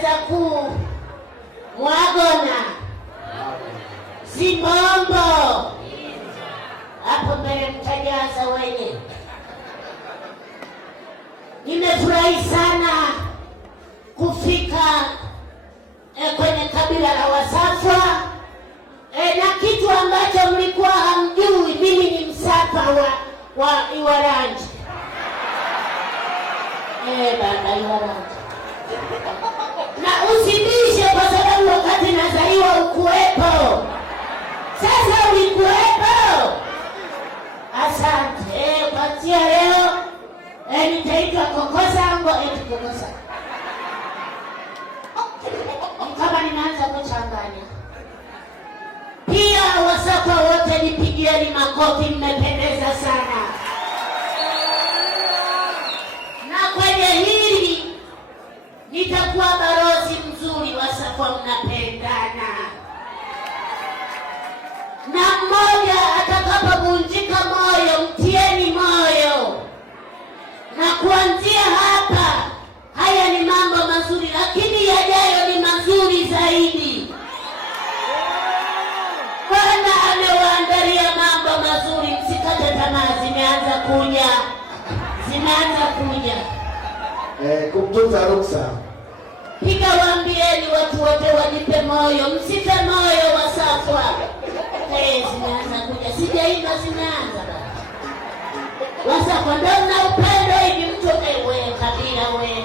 gereza kuu Mwagona, Zimbombo, hapo mbele mtajaza wenye. Nimefurahi sana kufika kwenye kabila la Wasafwa, na kitu ambacho mlikuwa hamjui, mimi ni Msafwa wa Iwarangi. Baba Iwarangi. Na usibishe kwa sababu wakati nazaliwa ukuwepo. Sasa ulikuwepo. Asante. Kuanzia leo nitaitwa Kokosango Kokosa. Kama ninaanza kuchanganya. Pia Wasafwa wote nipigieni makofi, mmependeza sana. Na kwenye hili nitakuwa balozi mzuri. Wasafwa mnapendana. Na mmoja atakapovunjika moyo, mtieni moyo. Na kuanzia hapa, haya ni mambo mazuri, lakini yajayo ni mazuri zaidi. Bwana amewaandalia mambo mazuri, msikate tamaa, zimeanza kuja. Kumtunza ruksa. Piga waambieni watu wote wanipe moyo, msife moyo Wasafwa. Zimeanza kuja, sijaimba zimeanza. Wasafwa ndio na upendo hivi, mtu wewe kabila wewe.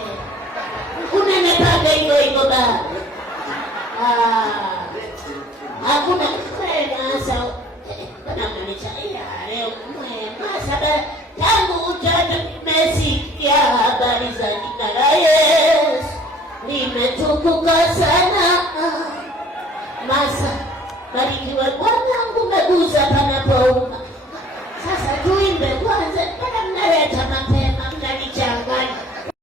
Unenepaga hiyo baba. Hakuna kwenda sawa. Bana mnichaia leo mwema tangu utata nimesikia habari za jina la Yesu. Nimetukuka sana. Masa barikiwe Bwana, ngumegusa